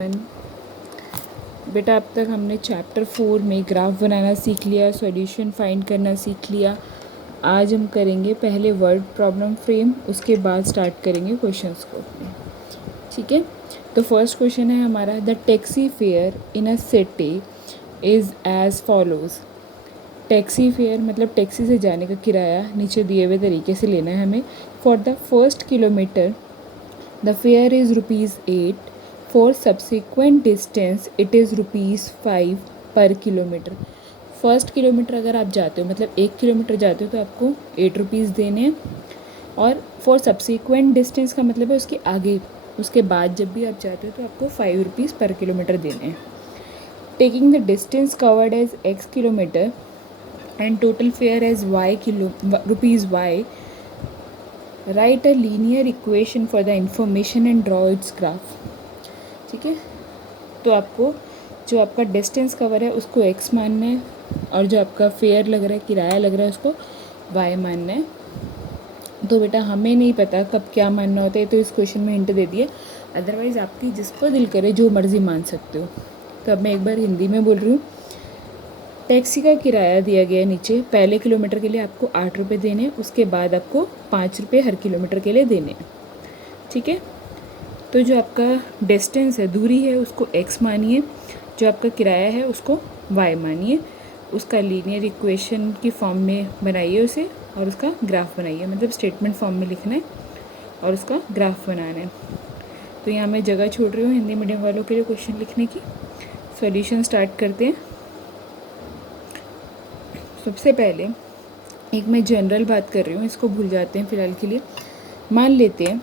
बेटा अब तक हमने चैप्टर 4 में ग्राफ बनाना सीख लिया, सॉल्यूशन फाइंड करना सीख लिया। आज हम करेंगे पहले वर्ड प्रॉब्लम फ्रेम, उसके बाद स्टार्ट करेंगे क्वेश्चंस को अपने। ठीक है, तो फर्स्ट क्वेश्चन है हमारा, the taxi fare in a city is as follows. Taxi fare मतलब टैक्सी से जाने का किराया नीचे दिए हुए तरीके से लेना है हमें। For the first kilometre the fair is ₹8। For subsequent distance it is ₹5 पर किलोमीटर। फर्स्ट किलोमीटर अगर आप जाते हो मतलब 1 किलोमीटर जाते हो तो आपको ₹8 देने हैं, और फॉर सब्सिक्वेंट डिस्टेंस का मतलब है उसके आगे, उसके बाद जब भी आप जाते हो तो आपको ₹5 पर किलोमीटर देने हैं। Taking the distance covered as X kilometre and total fare as ₹Y, write a linear equation for the information and draw its graph. ठीक है, तो आपको जो आपका डिस्टेंस कवर है उसको x मानना है, और जो आपका फेयर लग रहा है, किराया लग रहा है, उसको y मानना है। तो बेटा हमें नहीं पता कब क्या मानना होता है, तो इस क्वेश्चन में हिंट दे दिए, अदरवाइज़ आपकी जिसको दिल करे जो मर्ज़ी मान सकते हो। तो अब मैं एक बार हिंदी में बोल रही हूँ। टैक्सी का किराया दिया गया है नीचे, पहले किलोमीटर के लिए आपको ₹8 देने हैं, उसके बाद आपको ₹5 हर किलोमीटर के लिए देने हैं। ठीक है, तो जो आपका डिस्टेंस है, दूरी है, उसको x मानिए, जो आपका किराया है उसको y मानिए, उसका लीनियर इक्वेशन की फॉर्म में बनाइए उसे, और उसका ग्राफ बनाइए, मतलब स्टेटमेंट फॉर्म में लिखना है और उसका ग्राफ बनाना है। तो यहाँ मैं जगह छोड़ रही हूँ हिंदी मीडियम वालों के लिए क्वेश्चन लिखने की। सॉल्यूशन स्टार्ट करते हैं। सबसे पहले एक मैं जनरल बात कर रही हूँ, इसको भूल जाते हैं फ़िलहाल के लिए। मान लेते हैं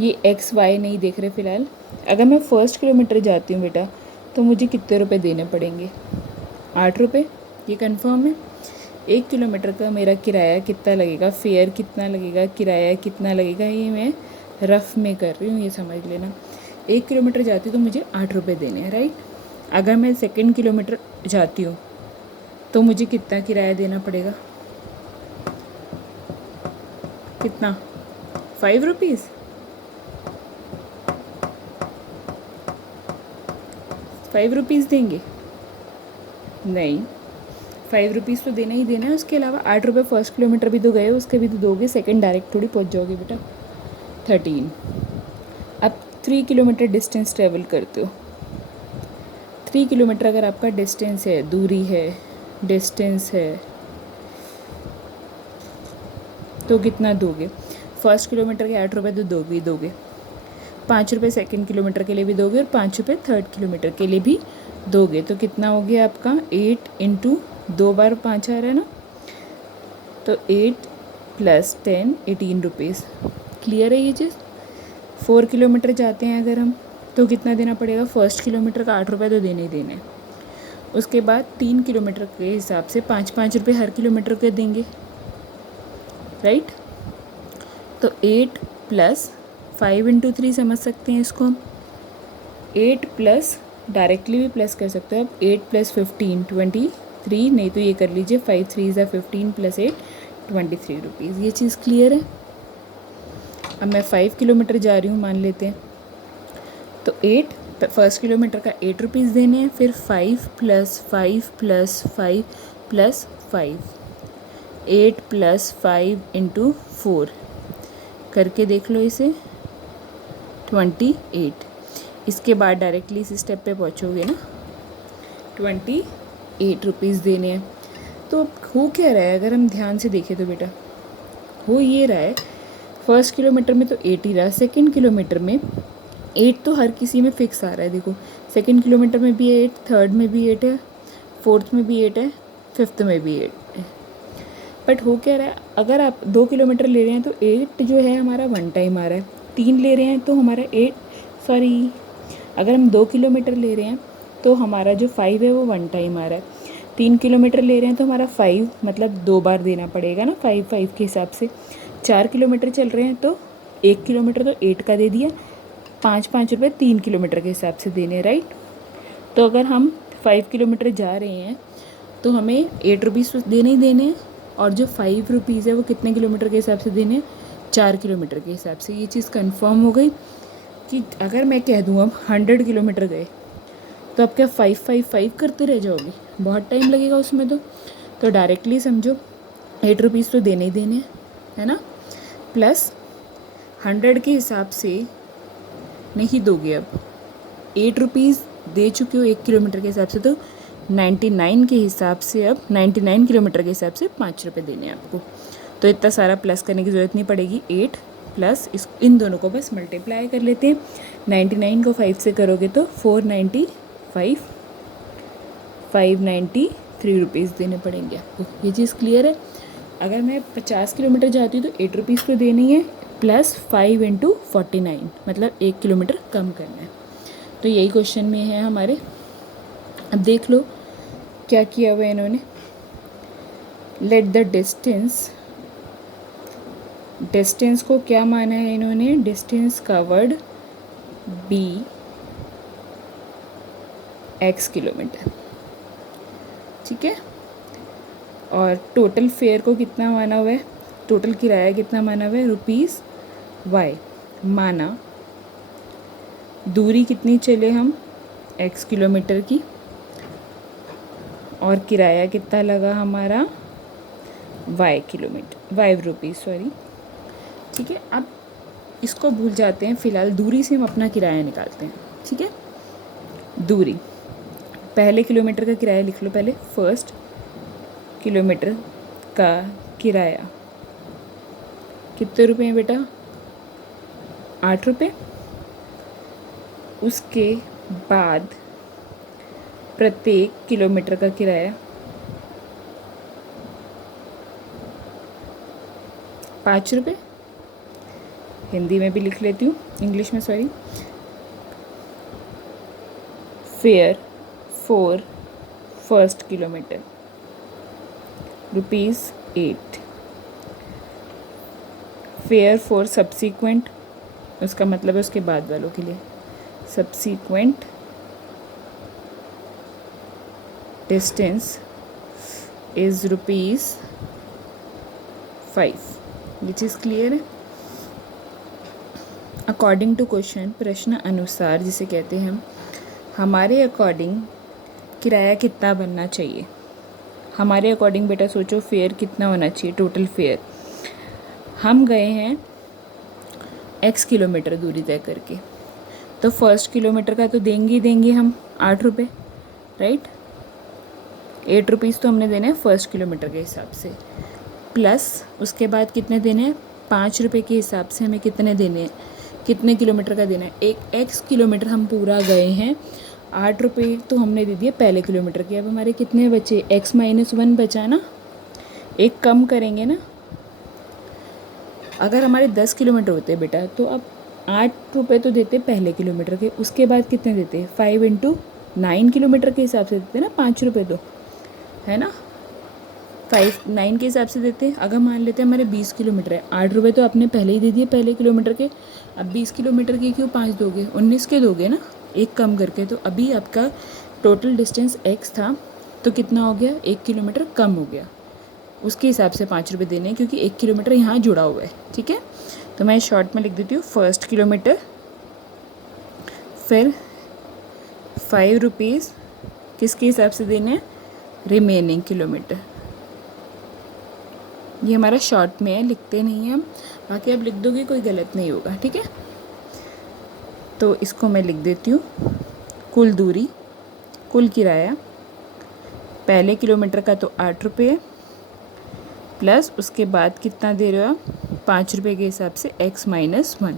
ये एक्स वाई नहीं देख रहे फ़िलहाल। अगर मैं फर्स्ट किलोमीटर जाती हूँ बेटा तो मुझे कितने रुपए देने पड़ेंगे? ₹8। ये कंफर्म है। 1 किलोमीटर का मेरा किराया कितना लगेगा, फेयर कितना लगेगा, किराया कितना लगेगा, ये मैं रफ़ में कर रही हूँ, ये समझ लेना। 1 किलोमीटर जाती हूँ तो मुझे ₹8 देने हैं, राइट। अगर मैं सेकेंड किलोमीटर जाती हूँ तो मुझे कितना किराया देना पड़ेगा? कितना? ₹5। ₹5 देंगे? नहीं, ₹5 तो देना ही देना है। उसके अलावा ₹8 फर्स्ट किलोमीटर भी तो गए, उसके भी तो दोगे, सेकंड डायरेक्ट थोड़ी पहुंच जाओगे बेटा। 13। अब 3 किलोमीटर डिस्टेंस ट्रेवल करते हो। 3 किलोमीटर अगर आपका डिस्टेंस है, दूरी है, डिस्टेंस है, तो कितना दोगे? फर्स्ट किलोमीटर के ₹8 तो दोगे, ₹5 सेकेंड किलोमीटर के लिए भी दोगे, और ₹5 थर्ड किलोमीटर के लिए भी दोगे। तो कितना हो गया आपका? 8 इंटू 2 बार 5 आ रहा है ना, तो 8 + 10 ₹18। क्लियर है ये चीज़? 4 किलोमीटर जाते हैं अगर हम, तो कितना देना पड़ेगा? फर्स्ट किलोमीटर का ₹8 तो देने ही देने हैं। उसके बाद 3 किलोमीटर के हिसाब से ₹5 हर किलोमीटर के देंगे, राइट। तो 8 + 5 इंटू 3 समझ सकते हैं इसको हम। 8 प्लस, डायरेक्टली भी प्लस कर सकते हो आप, 8 + 15 23, नहीं तो ये कर लीजिए 5 3 = 15 + 8 ₹23। ये चीज़ क्लियर है? अब मैं 5 किलोमीटर जा रही हूँ मान लेते हैं, तो 8 फर्स्ट किलोमीटर का ₹8 देने हैं, फिर 5 + 5 + 5 + 5, 8 + 5 इंटू 4 करके देख लो इसे, 28। इसके बाद डायरेक्टली इस स्टेप पे पहुँचोगे ना, ₹28 देने हैं। तो अब हो क्या रहा है अगर हम ध्यान से देखें तो बेटा, हो ये रहा है, फर्स्ट किलोमीटर में तो 8 ही रहा, सेकेंड किलोमीटर में 8 तो हर किसी में फिक्स आ रहा है। देखो सेकेंड किलोमीटर में भी 8, थर्ड में भी 8 है, फोर्थ में भी 8 है, फिफ्थ में भी 8 है। बट हो क्या रहा है, अगर आप 2 किलोमीटर ले रहे हैं तो 8 जो है हमारा वन टाइम आ रहा है। 3 ले रहे हैं तो हमारा 8, सॉरी, अगर हम 2 किलोमीटर ले रहे हैं तो हमारा जो 5 है वो वन टाइम आ रहा है। 3 किलोमीटर ले रहे हैं तो हमारा 5 मतलब 2 बार देना पड़ेगा ना, 5 के हिसाब से। 4 किलोमीटर चल रहे हैं तो 1 किलोमीटर तो 8 का दे दिया, ₹5 3 किलोमीटर के हिसाब से देने, राइट। तो अगर हम 5 किलोमीटर जा रहे हैं तो हमें ₹8 देने ही देने हैं, और जो ₹5 है वो कितने किलोमीटर के हिसाब से देने हैं? 4 किलोमीटर के हिसाब से। ये चीज़ कंफर्म हो गई। कि अगर मैं कह दूँ अब 100 किलोमीटर गए तो आप क्या 555 करते रह जाओगे? बहुत टाइम लगेगा उसमें तो डायरेक्टली समझो 8 रुपीज़ तो देने ही देने है ना, प्लस 100 के हिसाब से नहीं दोगे। अब 8 रुपीज़ दे चुके हो 1 किलोमीटर के हिसाब से, तो 99 के हिसाब से अब 99 किलोमीटर के हिसाब से 5 रुपये देने हैं आपको। तो इतना सारा प्लस करने की ज़रूरत नहीं पड़ेगी। 8 प्लस इन दोनों को बस मल्टीप्लाई कर लेते हैं। 99 को 5 से करोगे तो 495 593 रुपीज़ देने पड़ेंगे आपको। ये चीज़ क्लियर है। अगर मैं 50 किलोमीटर जाती हूँ तो 8 रुपीज़ तो देनी है, प्लस 5 × 49 मतलब 1 किलोमीटर कम करना है। तो यही क्वेश्चन में है हमारे। अब देख लो क्या किया हुआ है इन्होंने। लेट द डिस्टेंस को क्या माना है इन्होंने? Distance covered be x kilometre, ठीक है। और टोटल फेयर को कितना माना हुआ है? टोटल किराया कितना माना हुआ है? ₹y माना। दूरी कितनी चले हम? x किलोमीटर की, और किराया कितना लगा हमारा? y रुपीज़, सॉरी, ठीक है। अब इसको भूल जाते हैं, फ़िलहाल दूरी से हम अपना किराया निकालते हैं, ठीक है। दूरी, पहले किलोमीटर का किराया लिख लो पहले। फर्स्ट किलोमीटर का किराया कितने रुपए हैं बेटा? 8 रुपये। उसके बाद प्रत्येक किलोमीटर का किराया 5 रुपये। हिंदी में भी लिख लेती हूँ, इंग्लिश में sorry. Fair for first kilometre ₹8। Fair for subsequent, उसका मतलब है उसके बाद वालों के लिए। Subsequent distance is ₹5। ये चीज़ क्लियर है। अकॉर्डिंग टू क्वेश्चन, प्रश्न अनुसार जिसे कहते हैं हम, हमारे अकॉर्डिंग किराया कितना बनना चाहिए? हमारे अकॉर्डिंग बेटा सोचो फेयर कितना होना चाहिए? टोटल फेयर हम गए हैं x किलोमीटर दूरी तय करके, तो फर्स्ट किलोमीटर का तो देंगे हम 8 रुपये, राइट। 8 रुपीज़ तो हमने देने हैं फर्स्ट किलोमीटर के हिसाब से, प्लस उसके बाद कितने देने हैं? 5 रुपये के हिसाब से हमें कितने देने हैं? कितने किलोमीटर का देना है? एक x किलोमीटर हम पूरा गए हैं, 8 रुपये तो हमने दे दिए पहले किलोमीटर के। अब हमारे कितने बचे? x - 1 बचा ना, एक कम करेंगे ना। अगर हमारे 10 किलोमीटर होते बेटा तो अब 8 रुपये तो देते पहले किलोमीटर के, उसके बाद कितने देते? 5 × 9 किलोमीटर के हिसाब से देते ना 5 रुपये, तो है ना। 9 के हिसाब से देते। अगर मान लेते हैं हमारे 20 किलोमीटर है, 8 रुपये तो आपने पहले ही दे दिए पहले किलोमीटर के। अब 20 किलोमीटर के क्यों 5 दोगे? 19 के दोगे ना, एक कम करके। तो अभी आपका टोटल डिस्टेंस x था, तो कितना हो गया? 1 किलोमीटर कम हो गया, उसके हिसाब से 5 रुपये देने हैं, क्योंकि 1 किलोमीटर यहाँ जुड़ा हुआ है, ठीक है। तो मैं शॉर्ट में लिख देती हूँ फर्स्ट किलोमीटर, फिर 5 रुपीज़ किसके हिसाब से देने हैं? Remaining kilometre. ये हमारा शॉर्ट में है, लिखते नहीं हैं हम, बाकी आप लिख दोगे कोई गलत नहीं होगा, ठीक है। तो इसको मैं लिख देती हूँ कुल दूरी, कुल किराया पहले किलोमीटर का तो 8 रुपये, प्लस उसके बाद कितना दे रहे हो आप? 5 रुपये के हिसाब से x - 1,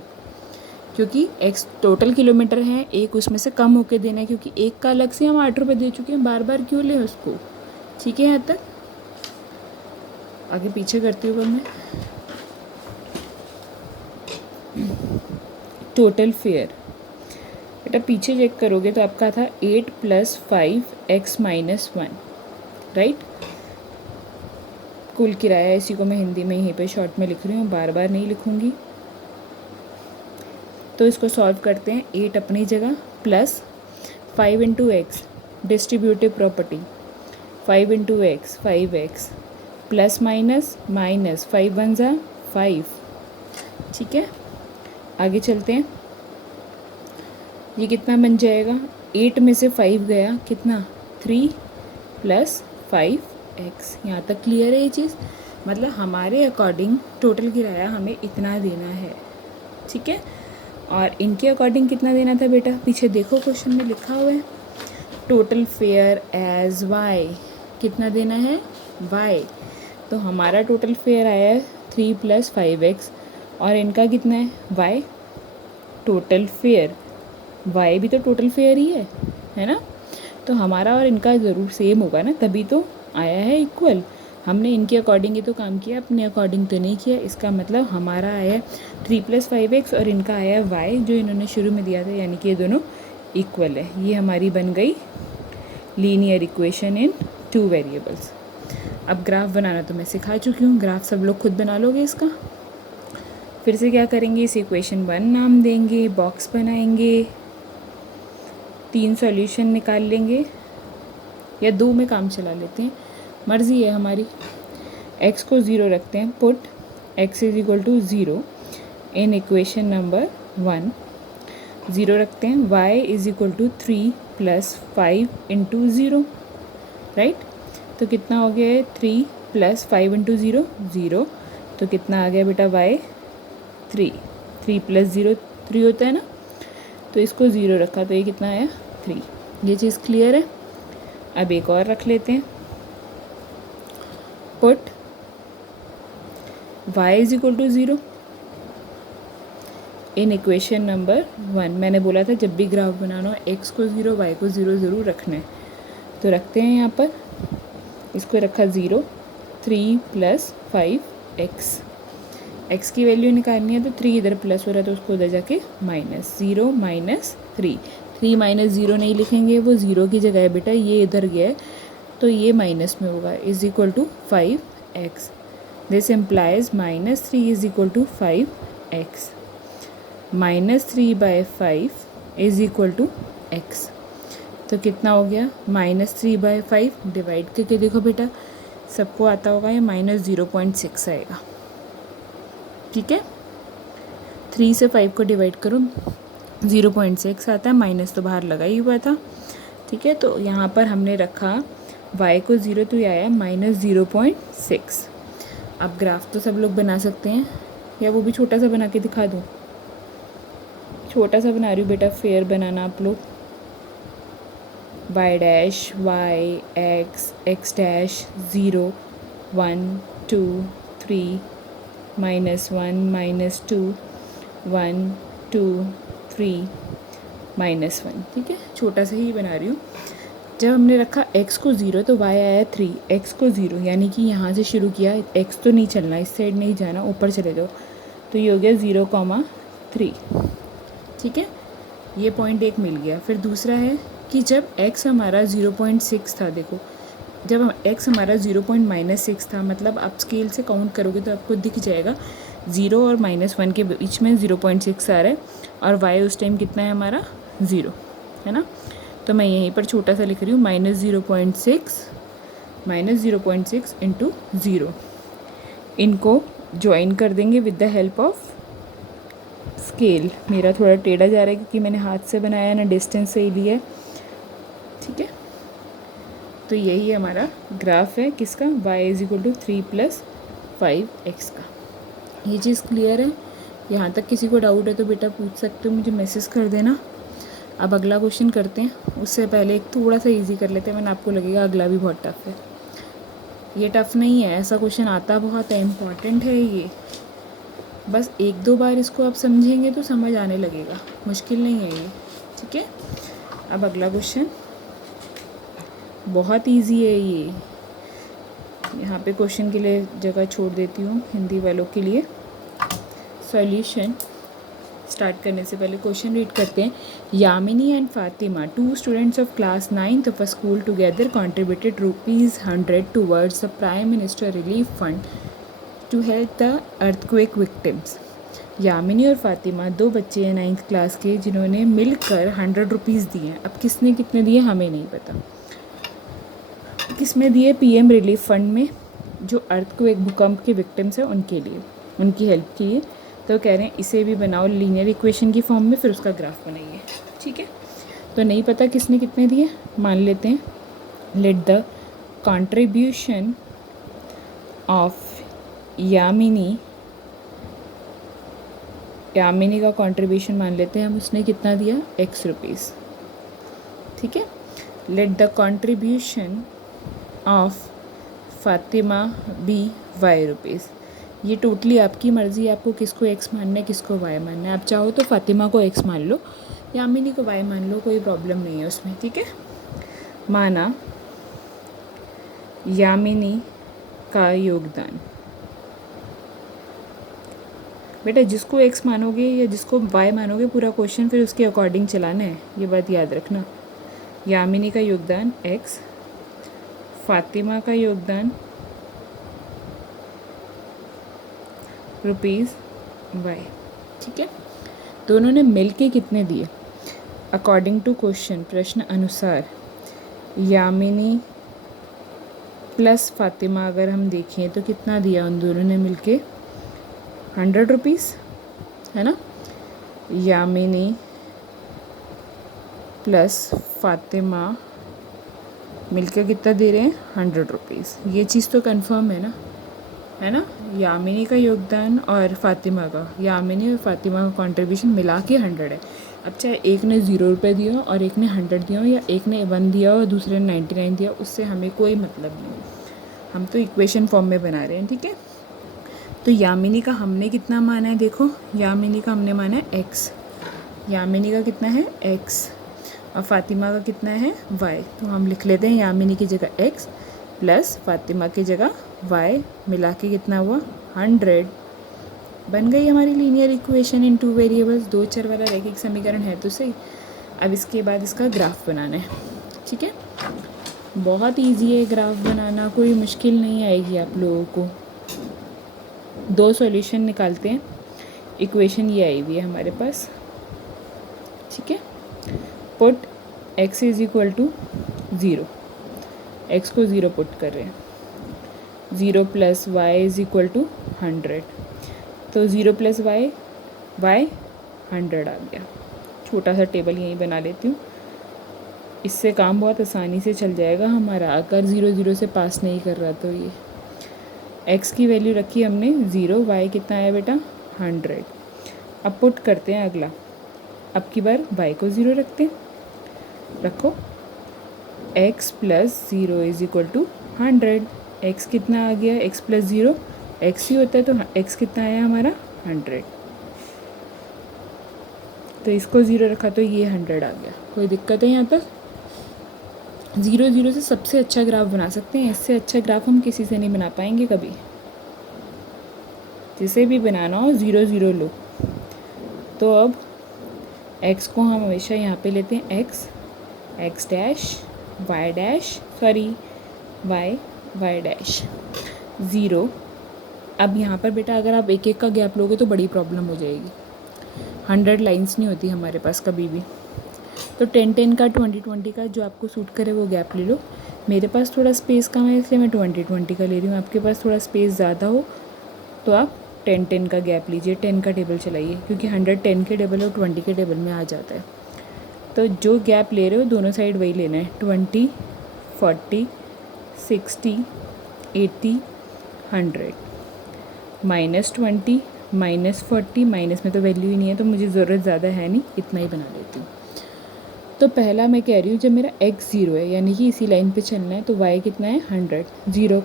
क्योंकि x टोटल किलोमीटर है, एक उसमें से कम होके देना है, क्योंकि एक का अलग से हम 8 रुपये दे चुके हैं, बार बार क्यों लें उसको, ठीक है। यहाँ तक आगे पीछे करती हूँ मैं। टोटल फेयर बेटा पीछे चेक करोगे तो आपका था 8 + 5x - 1, राइट। कुल किराया, इसी को मैं हिंदी में यहीं पे शॉर्ट में लिख रही हूँ, बार बार नहीं लिखूँगी। तो इसको सॉल्व करते हैं। 8 अपनी जगह, plus 5 × x distributive property, 5 × x 5x, plus minus 5 × 1 = 5, ठीक है। आगे चलते हैं। ये कितना बन जाएगा, 8 में से 5 गया, कितना 3 + 5x। यहाँ तक क्लियर है ये चीज़। मतलब हमारे अकॉर्डिंग टोटल किराया हमें इतना देना है, ठीक है। और इनके अकॉर्डिंग कितना देना था बेटा, पीछे देखो क्वेश्चन में लिखा हुआ है, टोटल फेयर एज y, कितना देना है y। तो हमारा टोटल फेयर आया है 3 + 5x और इनका कितना है y। टोटल फेयर y भी तो टोटल फेयर ही है ना। तो हमारा और इनका ज़रूर सेम होगा ना, तभी तो आया है इक्वल। हमने इनके अकॉर्डिंग ही तो काम किया, अपने अकॉर्डिंग तो नहीं किया। इसका मतलब हमारा आया 3 + 5x और इनका आया y जो इन्होंने शुरू में दिया था, यानी कि ये दोनों इक्वल है। ये हमारी बन गई लीनियर इक्वेशन इन 2 वेरिएबल्स। अब ग्राफ बनाना तो मैं सिखा चुकी हूँ, ग्राफ सब लोग खुद बना लोगे इसका। फिर से क्या करेंगे, इस इक्वेशन 1 नाम देंगे, बॉक्स बनाएंगे, 3 सॉल्यूशन निकाल लेंगे या 2 में काम चला लेते हैं, मर्ज़ी है हमारी। x को 0 रखते हैं, पुट x = 0 इन इक्वेशन नंबर 1। 0 रखते हैं, y = 3 + 5 × 0, राइट। तो कितना हो गया है 3 + 5 × 0, 0। तो कितना आ गया बेटा y 3। 3 + 0 3 होता है ना, तो इसको 0 रखा तो ये कितना आया 3। ये चीज़ क्लियर है। अब एक और रख लेते हैं, पुट y = 0 इन इक्वेशन नंबर 1। मैंने बोला था जब भी ग्राफ बनाना हो x को 0 y को 0 ज़रूर रखना है। तो रखते हैं यहाँ पर, इसको रखा 0, 3 + 5x। x की वैल्यू निकालनी है तो 3 इधर प्लस हो रहा है तो उसको उधर जाके माइनस, 0 - 3। 3 - 0 नहीं लिखेंगे, वो 0 की जगह है बेटा, ये इधर गया है तो ये माइनस में होगा, = 5x। This implies -3 = 5x। -3/5 = x। तो कितना हो गया -3/5, डिवाइड करके देखो बेटा, सबको आता होगा ये -0.6 आएगा, ठीक है। 3 से 5 को डिवाइड करो, 0.6 आता है, माइनस तो बाहर लगा ही हुआ था, ठीक है। तो यहाँ पर हमने रखा y को 0 तो ये आया -0.6। अब ग्राफ तो सब लोग बना सकते हैं, या वो भी छोटा सा बना के दिखा दूँ। छोटा सा बना रही हूँ बेटा, फेयर बनाना आप लोग। y dash y x x dash 0 1 2 3 -1 -2 1 2 3 -1, ठीक है। छोटा सा ही बना रही हूँ। जब हमने रखा x को 0 तो y आया 3, x को 0 यानी कि यहाँ से शुरू किया, x तो नहीं चलना, इस साइड नहीं जाना, ऊपर चले जाओ, तो ये हो गया 0,3, ठीक है। ये पॉइंट एक मिल गया। फिर दूसरा है कि जब x हमारा 0.6 था, देखो जब x हमारा 0.-6 था, मतलब आप स्केल से काउंट करोगे तो आपको दिख जाएगा 0 और -1 के बीच में 0.6 आ रहा है, और y उस टाइम कितना है हमारा 0, है ना। तो मैं यहीं पर छोटा सा लिख रही हूँ, -0.6 × 0। इनको ज्वाइन कर देंगे with the help of scale. मेरा थोड़ा टेढ़ा जा रहा है क्योंकि मैंने हाथ से बनाया ना, डिस्टेंस से ही लिया है, ठीक है। तो यही हमारा ग्राफ है किसका, y = 3 + 5x का। ये चीज़ क्लियर है। यहाँ तक किसी को डाउट है तो बेटा पूछ सकते हो, मुझे मैसेज कर देना। अब अगला क्वेश्चन करते हैं, उससे पहले एक थोड़ा सा इजी कर लेते हैं, वरना आपको लगेगा अगला भी बहुत टफ है। ये टफ नहीं है, ऐसा क्वेश्चन आता बहुत है, इम्पॉर्टेंट है ये। बस 1-2 बार इसको आप समझेंगे तो समझ आने लगेगा, मुश्किल नहीं है ये, ठीक है। अब अगला क्वेश्चन बहुत इजी है ये। यहाँ पे क्वेश्चन के लिए जगह छोड़ देती हूँ हिंदी वालों के लिए। सॉल्यूशन स्टार्ट करने से पहले क्वेश्चन रीड करते हैं। Yamini and Fatima, 2 students of class 9th of a school together contributed ₹100 towards the Prime Minister Relief Fund to help the earthquake victims। Yamini और फातिमा 2 बच्चे हैं 9th क्लास के, जिन्होंने मिलकर 100 रुपीज़ दिए हैं। अब किसने कितने दिए हमें नहीं पता। किसमें दिए, PM रिलीफ फंड में, जो अर्थक्वेक भूकंप के विक्टिम्स हैं उनके लिए, उनकी हेल्प के लिए। तो कह रहे हैं इसे भी बनाओ लीनियर इक्वेशन की फॉर्म में, फिर उसका ग्राफ बनाइए। ठीक है, तो नहीं पता किसने कितने दिए, मान लेते हैं। Late the contribution of Yamini का कंट्रीब्यूशन मान लेते हैं हम, उसने कितना दिया, x रुपीज़। ठीक है, let the contribution of Fatima be y rupees. ये टोटली आपकी मर्ज़ी है, आपको किसको x मानना है किसको y मानना है। आप चाहो तो फातिमा को x मान लो, यामिनी को y मान लो, कोई प्रॉब्लम नहीं है उसमें। ठीक है, माना यामिनी का योगदान, बेटा जिसको x मानोगे या जिसको y मानोगे पूरा क्वेश्चन फिर उसके अकॉर्डिंग चलाना है, ये बात याद रखना। यामिनी का योगदान x, फातिमा का योगदान रुपीज़ y। ठीक है, दोनों ने मिलके कितने दिए, अकॉर्डिंग टू क्वेश्चन, प्रश्न अनुसार यामिनी प्लस फातिमा अगर हम देखें तो कितना दिया उन दोनों ने मिलके, 100 रुपीज़, है ना। यामिनी प्लस फातिमा मिलकर कितना दे रहे हैं, 100 रुपीज़। ये चीज़ तो कंफर्म है ना, यामिनी का योगदान और फातिमा का, यामिनी और फातिमा का कंट्रीब्यूशन मिला के 100 है। अब चाहे एक ने 0 रुपये दिया और एक ने 100 दिया, या एक ने 1 दिया और दूसरे ने 99 दिया, उससे हमें कोई मतलब नहीं, हम तो इक्वेशन फॉर्म में बना रहे हैं। ठीक है, तो यामिनी का हमने कितना माना है, देखो यामिनी का हमने माना है x, यामिनी का कितना है x और फातिमा का कितना है y। तो हम लिख लेते हैं यामिनी की जगह x प्लस फातिमा की जगह y, मिला के कितना हुआ, 100। बन गई हमारी लीनियर इक्वेशन इन 2 वेरिएबल्स, 2 चर वाला रैखिक समीकरण है तो सही। अब इसके बाद इसका ग्राफ बनाना है। ठीक है, बहुत ईजी है ग्राफ बनाना, कोई मुश्किल नहीं आएगी आप लोगों को। 2 सॉल्यूशन निकालते हैं, इक्वेशन ये आई हुई है हमारे पास। ठीक है, put x is equal to 0, x को 0 पुट कर रहे हैं, 0 plus y is equal to 100, तो 0 प्लस y 100 आ गया। छोटा सा टेबल यहीं बना लेती हूँ, इससे काम बहुत आसानी से चल जाएगा हमारा, अगर 0 0 से पास नहीं कर रहा तो। ये x की वैल्यू रखी हमने 0, y कितना आया बेटा 100। अब पुट करते हैं अगला, अब की बार y को 0 रखते हैं, रखो x plus 0 is equal to 100। x कितना आ गया, x प्लस 0 x ही होता है, तो x कितना आया हमारा 100। तो इसको 0 रखा तो ये 100 आ गया। कोई दिक्कत है यहाँ तक? 0 0 से सबसे अच्छा ग्राफ बना सकते हैं, इससे अच्छा ग्राफ हम किसी से नहीं बना पाएंगे कभी। जिसे भी बनाना हो 0 0 लो। तो अब x को हम हमेशा यहाँ पे लेते हैं x dash y dash y dash 0। अब यहाँ पर बेटा अगर आप एक एक का गैप लोगे तो बड़ी प्रॉब्लम हो जाएगी, 100 लाइंस नहीं होती हमारे पास कभी भी। तो 10 10 का 20 20 का जो आपको सूट करे वो गैप ले लो। मेरे पास थोड़ा स्पेस कम है इसलिए मैं 20 20 का ले रही हूँ, आपके पास थोड़ा स्पेस ज़्यादा हो तो आप 10 10 का गैप लीजिए, 10 का टेबल चलाइए, क्योंकि 100 10 के टेबल और 20 के टेबल में आ जाता है। तो जो गैप ले रहे हो दोनों साइड वही लेना है, 20 40 60 80 100, -20 -40, माइनस में तो वैल्यू ही नहीं है तो मुझे ज़रूरत ज़्यादा है नहीं, इतना ही बना लेती हूँ। तो पहला मैं कह रही हूँ जब मेरा x 0 है यानी कि इसी लाइन पे चलना है, तो y कितना है 100, 0,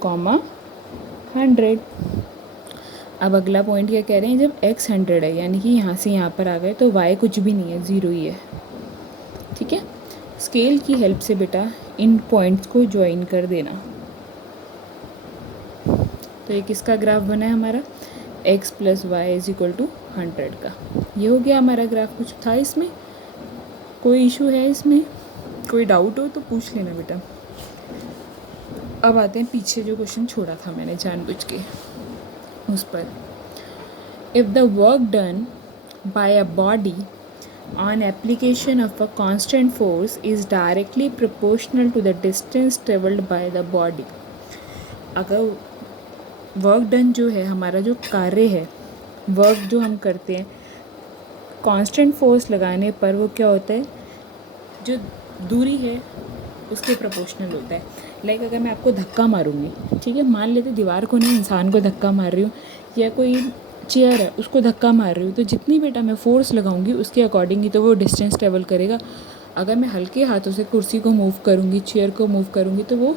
100। अब अगला पॉइंट क्या कह रहे हैं, जब x 100 है यानी कि यहाँ से यहाँ पर आ गए तो y कुछ भी नहीं है, 0 ही है। ठीक है, स्केल की हेल्प से बेटा इन पॉइंट्स को ज्वाइन कर देना। तो एक इसका ग्राफ बना है हमारा x plus y is equal to 100 का। ये हो गया हमारा ग्राफ। कुछ था इसमें, कोई इशू है इसमें, कोई डाउट हो तो पूछ लेना बेटा। अब आते हैं पीछे जो क्वेश्चन छोड़ा था मैंने जानबूझ के उस पर। If the work done by a body on application of a constant force is directly proportional to the distance traveled by the body। अगर वर्क डन जो है हमारा, जो कार्य है, वर्क जो हम करते हैं कांस्टेंट फोर्स लगाने पर, वो क्या होता है जो दूरी है उसके प्रोपोर्शनल होता है। लाइक अगर मैं आपको धक्का मारूंगी, ठीक है, मान लेते दीवार को नहीं, इंसान को धक्का मार रही हूँ, या कोई चेयर है उसको धक्का मार रही हूँ, तो जितनी बेटा मैं फोर्स लगाऊंगी उसके अकॉर्डिंग ही तो वो डिस्टेंस ट्रेवल करेगा। अगर मैं हल्के हाथों से कुर्सी को मूव करूँगी, चेयर को मूव करूँगी, तो वो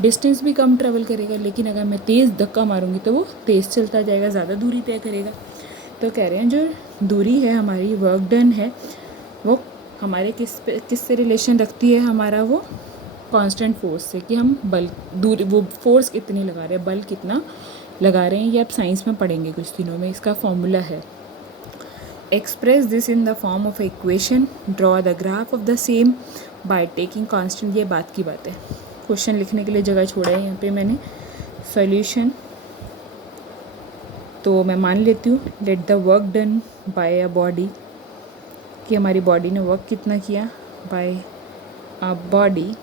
डिस्टेंस भी कम ट्रेवल करेगा। लेकिन अगर मैं तेज़ धक्का मारूंगी तो वो तेज़ चलता जाएगा, ज़्यादा दूरी तय करेगा। तो कह रहे हैं जो दूरी है हमारी, वर्क डन है, वो हमारे किस से रिलेशन रखती है, हमारा वो कांस्टेंट फोर्स से, कि हम बल दूरी, वो फोर्स कितनी लगा रहे हैं, बल कितना लगा रहे हैं। ये आप साइंस में पढ़ेंगे कुछ दिनों में। इसका फॉर्मूला है, express this in the form of equation, draw the graph of the same by taking constant. ये बात की बात है। क्वेश्चन लिखने के लिए जगह छोड़ा है यहाँ पे मैंने, सॉल्यूशन। तो मैं मान लेती हूँ let the work done by a body, कि हमारी बॉडी ने वर्क कितना किया, by a body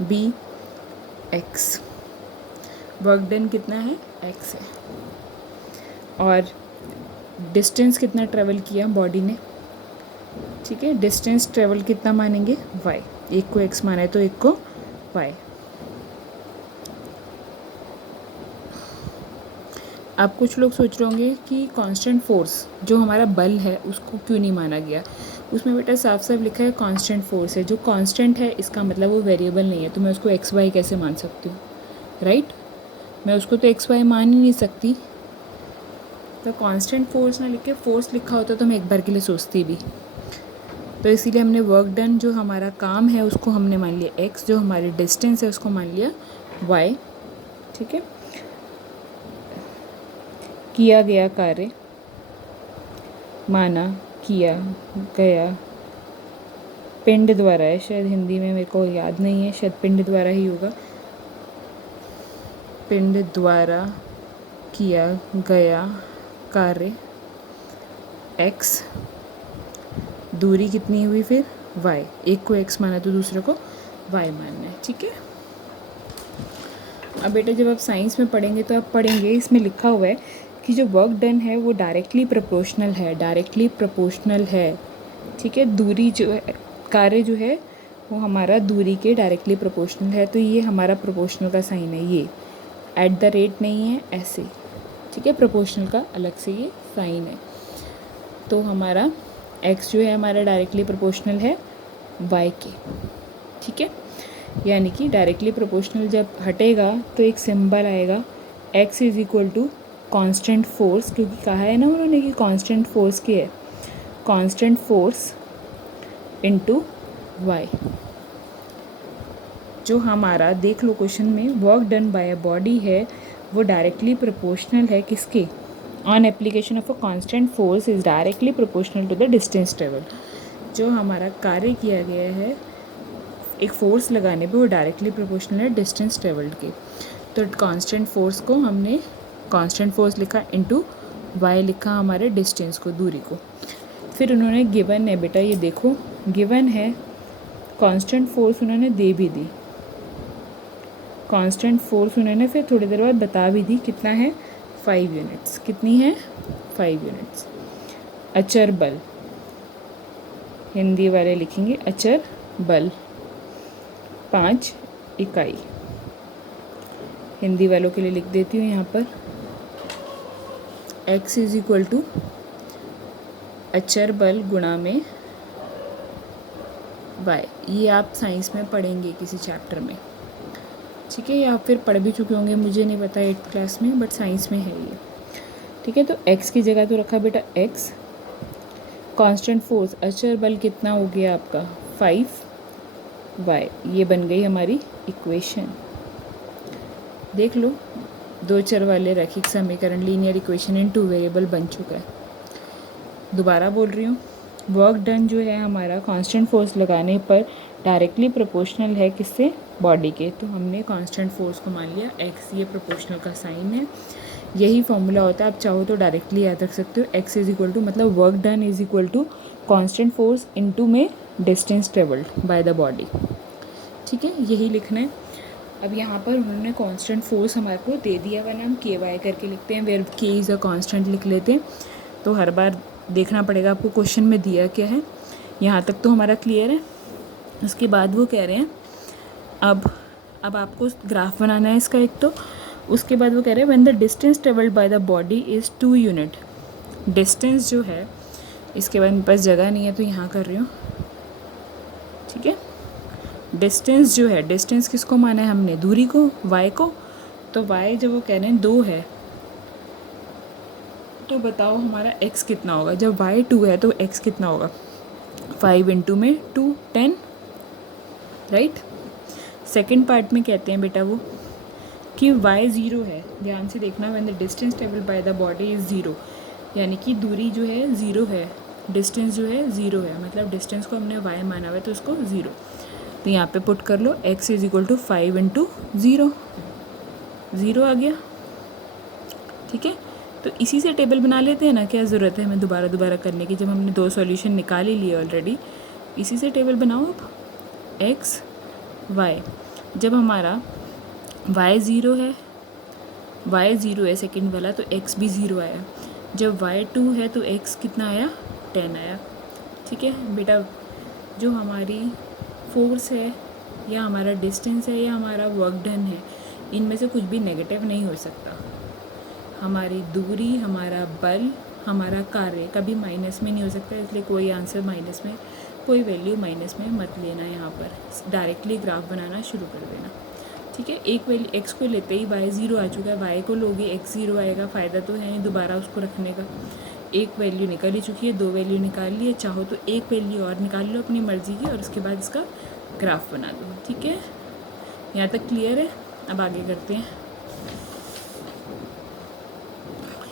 be x. Work done कितना है, एक्स है, और डिस्टेंस कितना ट्रेवल किया बॉडी ने, ठीक है, डिस्टेंस ट्रेवल कितना मानेंगे, वाई। एक को एक्स माना है तो एक को वाई। आप कुछ लोग सोच रहे होंगे कि कांस्टेंट फोर्स जो हमारा बल है उसको क्यों नहीं माना गया। उसमें बेटा साफ साफ लिखा है कांस्टेंट फोर्स है। जो कांस्टेंट है इसका मतलब वो वेरिएबल नहीं है, तो मैं उसको एक्स वाई कैसे मान सकती हूँ, राइट। मैं उसको तो एक्स वाई मान ही नहीं सकती। तो कांस्टेंट फोर्स ना लिख के फोर्स लिखा होता तो मैं एक बार के लिए सोचती भी। तो इसीलिए हमने वर्क डन जो हमारा काम है उसको हमने मान लिया एक्स, जो हमारी डिस्टेंस है उसको मान लिया वाई, ठीक है। किया गया कार्य, माना किया गया, पिंड द्वारा है शायद, हिंदी में मेरे को याद नहीं है, शायद पिंड द्वारा ही होगा। पिंड द्वारा किया गया कार्य एक्स, दूरी कितनी हुई फिर वाई। एक को एक्स माना तो दूसरे को वाई मानना है, ठीक है। अब बेटा जब आप साइंस में पढ़ेंगे तो आप पढ़ेंगे इसमें लिखा हुआ है कि जो वर्क डन है वो डायरेक्टली प्रोपोर्शनल है, डायरेक्टली प्रोपोर्शनल है, ठीक है। दूरी जो है, कार्य जो है वो हमारा दूरी के डायरेक्टली प्रोपोर्शनल है। तो ये हमारा प्रोपोर्शनल का साइन है, ये एट द रेट नहीं है, ऐसे, ठीक है। प्रोपोर्शनल का अलग से ये साइन है। तो हमारा x जो है हमारा डायरेक्टली प्रोपोर्शनल है y के, ठीक है। यानी कि डायरेक्टली प्रोपोर्शनल जब हटेगा तो एक सिंबल आएगा x is equal to constant force, क्योंकि कहा है ना उन्होंने कि कॉन्स्टेंट फोर्स की है, कॉन्स्टेंट फोर्स इनटू y। जो हमारा देख लो क्वेश्चन में work done by a body है वो डायरेक्टली प्रोपोर्शनल है किसके, on application of a constant force is directly proportional to the distance travel. जो हमारा कार्य किया गया है एक फोर्स लगाने पे वो डायरेक्टली प्रोपोर्शनल है डिस्टेंस ट्रेवल्ड के। तो कांस्टेंट फोर्स को हमने कांस्टेंट फोर्स लिखा इनटू वाई लिखा हमारे डिस्टेंस को, दूरी को। फिर उन्होंने गिवन है बेटा, ये देखो गिवन है कांस्टेंट फोर्स उन्होंने दे भी दी, कांस्टेंट फोर्स उन्होंने फिर थोड़ी देर बाद बता भी दी कितना है, 5 यूनिट्स। कितनी है, 5 यूनिट्स। अचर बल, हिंदी वाले लिखेंगे अचर बल 5 इकाई। हिंदी वालों के लिए लिख देती हूँ यहाँ पर x इज इक्वल टू अचर बल गुणा में y। ये आप साइंस में पढ़ेंगे किसी चैप्टर में, ठीक है, या फिर पढ़ भी चुके होंगे, मुझे नहीं पता 8th क्लास में, बट साइंस में है ये, ठीक है। तो x की जगह तो रखा बेटा x, कांस्टेंट फोर्स अचर बल कितना हो गया आपका 5y। ये बन गई हमारी इक्वेशन। देख लो दो चर वाले रैखिक समीकरण लीनियर इक्वेशन इन 2 वेरिएबल बन चुका है। दोबारा बोल रही हूँ, वर्क डन जो है हमारा कांस्टेंट फोर्स लगाने पर डायरेक्टली प्रोपोर्शनल है किससे, बॉडी के। तो हमने कांस्टेंट फोर्स को मान लिया x, ये प्रोपोर्शनल का साइन है। यही फॉर्मूला होता है, आप चाहो तो डायरेक्टली याद रख सकते हो। x इज इक्वल टू मतलब work done is equal to constant force into में distance travelled by the body, ठीक है, यही लिखना है। अब यहाँ पर उन्होंने कांस्टेंट फोर्स हमारे को दे दिया, वरना हम के वाई करके लिखते हैं, वेयर के इज़ अ कांस्टेंट लिख लेते हैं। तो हर बार देखना पड़ेगा आपको क्वेश्चन में दिया क्या है। यहाँ तक तो हमारा क्लियर है। उसके बाद वो कह रहे हैं अब आपको ग्राफ बनाना है इसका एक तो। उसके बाद वो कह रहे हैं when the distance travelled by the body is 2 unit. Distance जो है, इसके बाद मेरे पास जगह नहीं है तो यहाँ कर रही हूँ, ठीक है। डिस्टेंस जो है, डिस्टेंस किसको माना है हमने, दूरी को, y को। तो y जब वो कह रहे हैं 2 है तो बताओ हमारा x कितना होगा। जब y 2 है तो x कितना होगा, 5 इंटू में 2 10, राइट। सेकेंड पार्ट में कहते हैं बेटा वो कि y 0 है, ध्यान से देखना, when the distance travelled by the body is 0, यानी कि दूरी जो है 0 है, डिस्टेंस जो है 0 है, मतलब डिस्टेंस को हमने y माना हुआ है तो उसको 0। तो यहाँ पे पुट कर लो x is equal to 5 into 0, 0 आ गया, ठीक है। तो इसी से टेबल बना लेते हैं ना, क्या ज़रूरत है हमें दोबारा करने की, जब हमने 2 सॉल्यूशन निकाल ही लिए ऑलरेडी। इसी से टेबल बनाओ अब, x y, जब हमारा y 0 है, y 0 है सेकंड वाला, तो x भी 0 आया। जब y 2 है तो x कितना आया, 10 आया, ठीक है बेटा। जो हमारी फोर्स है या हमारा डिस्टेंस है या हमारा वर्क डन है, इनमें से कुछ भी नेगेटिव नहीं हो सकता। हमारी दूरी, हमारा बल, हमारा कार्य कभी माइनस में नहीं हो सकता, इसलिए कोई आंसर माइनस में, कोई वैल्यू माइनस में मत लेना। यहाँ पर डायरेक्टली ग्राफ बनाना शुरू कर देना, ठीक है। एक वैल्यू x को लेते ही y 0 आ चुका है, y को लोगे x 0 आएगा, फ़ायदा तो है नहीं दोबारा उसको रखने का। एक वैल्यू निकल ही चुकी है, 2 वैल्यू निकाल लिए, चाहो तो एक वैल्यू और निकाल लो अपनी मर्ज़ी की, और उसके बाद इसका ग्राफ बना दो, ठीक है। यहाँ तक क्लियर है। अब आगे करते हैं।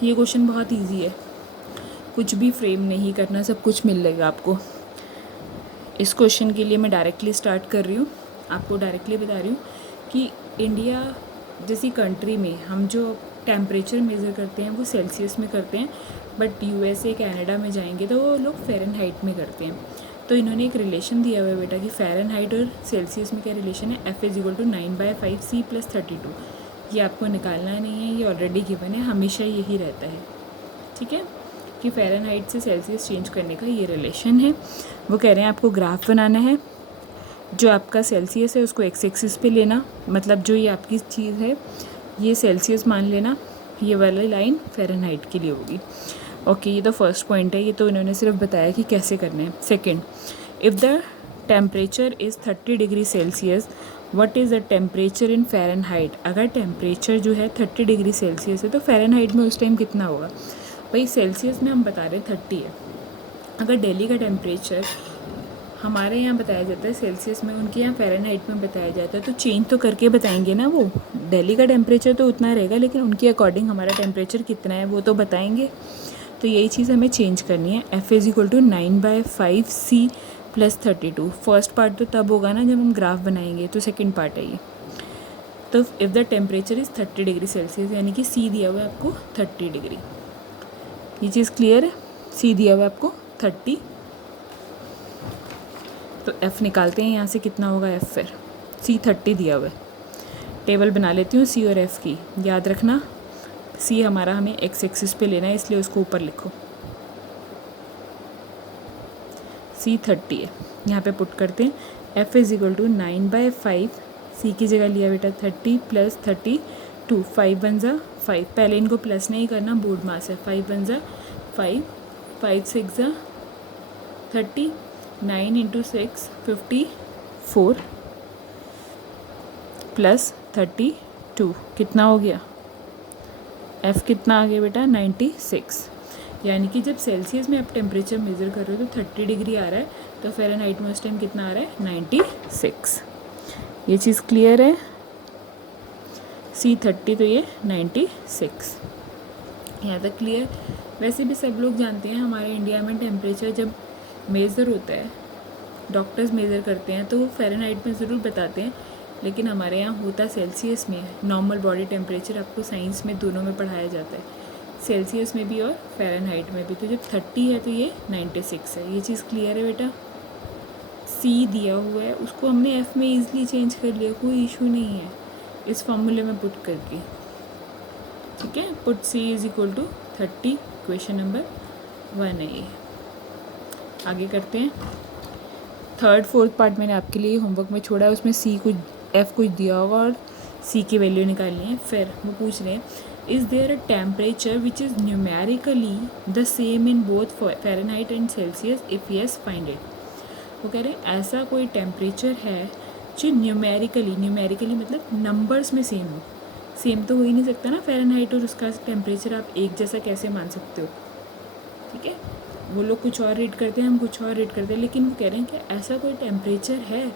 ये क्वेश्चन बहुत इजी है, कुछ भी फ्रेम नहीं करना, सब कुछ मिल जाएगा आपको। इस क्वेश्चन के लिए मैं डायरेक्टली स्टार्ट कर रही हूँ, आपको डायरेक्टली बता रही हूँ कि इंडिया जैसी कंट्री में हम जो टेम्परेचर मेज़र करते हैं वो सेल्सियस में करते हैं, बट यूएसए कनाडा में जाएंगे तो वो लोग फ़ारेनहाइट में करते हैं। तो इन्होंने एक रिलेशन दिया हुआ है बेटा कि फ़ारेनहाइट और सेल्सियस में क्या रिलेशन है, F is equal to 9/5 C + 32। ये आपको निकालना नहीं है, ये ऑलरेडी गिवन है, हमेशा यही रहता है, ठीक है, कि फ़ारेनहाइट से सेल्सियस चेंज करने का ये रिलेशन है। वो कह रहे हैं आपको ग्राफ बनाना है, जो आपका सेल्सियस है उसको एक्स एक्सिस पे लेना, मतलब जो ये आपकी चीज़ है ये सेल्सियस मान लेना, ये वाली लाइन फ़ारेनहाइट के लिए होगी। ओके, ये तो फर्स्ट पॉइंट है, ये तो इन्होंने सिर्फ बताया कि कैसे करना है। Second, if the temperature is 30 degree Celsius, what is the temperature in Fahrenheit. अगर टेम्परेचर जो है 30 डिग्री सेल्सियस है तो फ़ारेनहाइट में उस टाइम कितना होगा। भाई सेल्सियस में हम बता रहे हैं 30 है, अगर दिल्ली का टेम्परेचर हमारे यहाँ बताया जाता है सेल्सियस में, उनके यहाँ फ़ारेनहाइट में बताया जाता है, तो चेंज तो करके बताएंगे ना। वो दिल्ली का टेम्परेचर तो उतना रहेगा, लेकिन उनके अकॉर्डिंग हमारा टेम्परेचर कितना है वो तो बताएंगे। तो यही चीज़ हमें चेंज करनी है। F is equal to 9/5 C + 32। First part तो तब होगा ना जब हम ग्राफ बनाएंगे, तो सेकेंड पार्ट है ये। तो if the temperature is 30 degree Celsius, यानी कि C दिया हुआ है आपको 30 डिग्री, ये चीज़ क्लियर है। C दिया हुआ है आपको 30, तो F निकालते हैं यहाँ से, कितना होगा F फिर, C 30 दिया हुआ है। टेबल बना लेती हूँ C और F की, याद रखना C हमारा हमें एक्स एक्सिस पे लेना है, इसलिए उसको ऊपर लिखो। C 30 है, यहाँ पे पुट करते हैं। F is equal to 9/5, C की जगह लिया बेटा 30 + 32, 5 1 ज़ा 5, पहले इनको प्लस नहीं करना, बोर्ड मास है, 5 1 ज़ा 5, 5 6 ज़ा 30, 9 × 6 54 + 32, कितना हो गया, F कितना आ गया बेटा 96। यानी कि जब सेल्सियस में आप टेम्परेचर मेज़र कर रहे हो तो 30 डिग्री आ रहा है, तो फ़ारेनहाइट में उस टाइम कितना आ रहा है 96। ये चीज़ क्लियर है। C 30 तो ये 96, यहाँ तक क्लियर। वैसे भी सब लोग जानते हैं हमारे इंडिया में टेम्परेचर जब मेज़र होता है, डॉक्टर्स मेज़र करते हैं तो वो फ़ारेनहाइट में ज़रूर बताते हैं, लेकिन हमारे यहाँ होता सेल्सियस में। नॉर्मल बॉडी टेम्परेचर आपको साइंस में दोनों में पढ़ाया जाता है, सेल्सियस में भी और फ़ारेनहाइट में भी। तो जब 30 है तो ये 96 है, ये चीज़ क्लियर है बेटा। C दिया हुआ है, उसको हमने F में ईज़िली चेंज कर लिया, कोई इशू नहीं है इस फॉर्मूले में पुट करके, ठीक है। Put C is equal to 30, question number 1 है ये। आगे करते हैं। थर्ड फोर्थ पार्ट मैंने आपके लिए होमवर्क में छोड़ा है, उसमें सी कुछ एफ कुछ दिया होगा और सी की वैल्यू निकालनी है। फिर वो पूछ रहे हैं is there a temperature which is numerically the same in both Fahrenheit and Celsius, if yes find it. वो कह रहे हैं ऐसा कोई टेम्परेचर है जो न्यूमेरिकली मतलब नंबर्स में सेम हो। सेम तो हो ही नहीं सकता ना, फ़ारेनहाइट और उसका टेम्परेचर आप एक जैसा कैसे मान सकते हो। ठीक है, वो लोग कुछ और रीड करते हैं, हम कुछ और रीड करते हैं, लेकिन वो कह रहे हैं कि ऐसा कोई टेम्परेचर है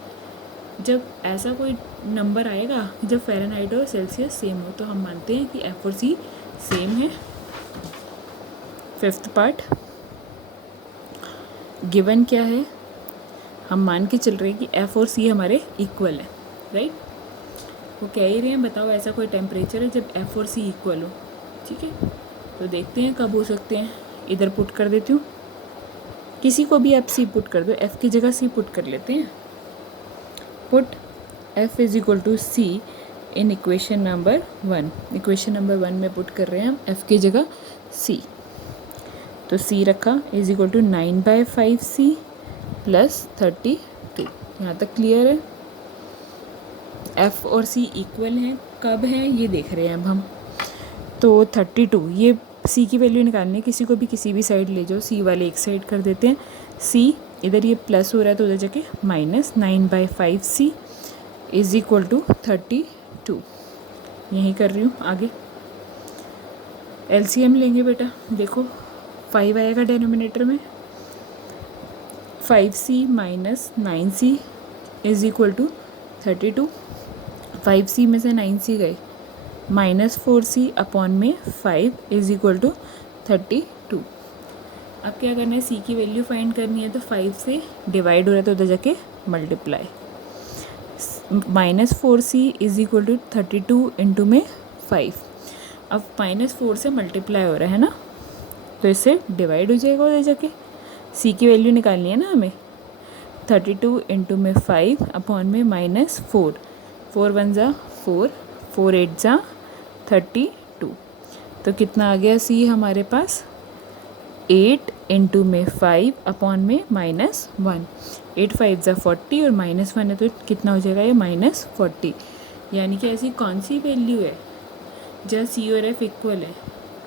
जब ऐसा कोई नंबर आएगा जब फ़ारेनहाइट और सेल्सियस सेम हो, तो हम मानते हैं कि एफ और सी सेम है। फिफ्थ पार्ट, गिवन क्या है, हम मान के चल रहे हैं कि एफ और सी हमारे इक्वल है, राइट। वो कह ही रहे हैं बताओ ऐसा कोई टेम्परेचर है जब एफ और सी इक्वल हो। ठीक है, तो देखते हैं कब हो सकते हैं। इधर पुट कर देती हूँ, किसी को भी आप सी पुट कर दो, एफ़ की जगह सी पुट कर लेते हैं। Put F is equal to C in equation number 1। Equation number 1 में पुट कर रहे हैं हम एफ़ की जगह सी। तो सी रखा is equal to 9/5c plus 32। यहाँ तक क्लियर है। एफ़ और सी इक्वल हैं, कब हैं ये देख रहे हैं अब हम। तो 32, ये सी की वैल्यू निकालनी है, किसी को भी किसी भी साइड ले जाओ, सी वाले एक साइड कर देते हैं। सी इधर ये प्लस हो रहा है तो उधर जाके minus 9/5c is equal to 32। यहीं कर रही हूँ आगे। एलसीएम लेंगे बेटा, देखो 5 आएगा डेनोमिनेटर में, 5c minus 9c is equal to 32। 5c में से 9c गए, -4c अपॉन में 5 इज इक्वल टू 32। अब क्या करना है, सी की वैल्यू फाइंड करनी है, तो 5 से डिवाइड हो रहा है तो उधर जाके multiply. -4c is equal to 32 into में 5। अब -4 से मल्टीप्लाई हो रहा है ना, तो इससे डिवाइड हो जाएगा उधर जाके। सी की वैल्यू निकालनी है ना हमें। 32 इंटू में 5 अपॉन में -4, 4 1 ज़ा 4, 4 8 ज़ा 32। तो कितना आ गया सी हमारे पास, 8 इंटू में 5 अपॉन में -1। 8 5 ज़ा 40 और -1 है तो कितना हो जाएगा ये -40। यानी कि ऐसी कौन सी वैल्यू है जहाँ सी और एफ इक्वल है।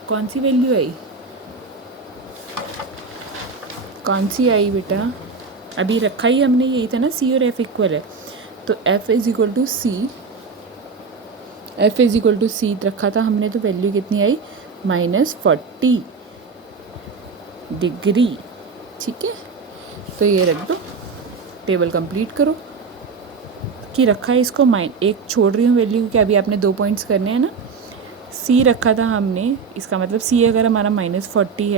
कौन सी वैल्यू आई, कौन सी आई बेटा, अभी रखा ही हमने यही था ना, सी और एफ इक्वल है। तो F is equal to C, F is equal to C रखा था हमने, तो वैल्यू कितनी आई, -40 डिग्री। ठीक है, तो ये रख दो, टेबल कंप्लीट करो कि रखा है इसको एक छोड़ रही हूँ वैल्यू, क्योंकि अभी आपने 2 पॉइंट्स करने हैं ना। सी रखा था हमने, इसका मतलब सी अगर हमारा -40 है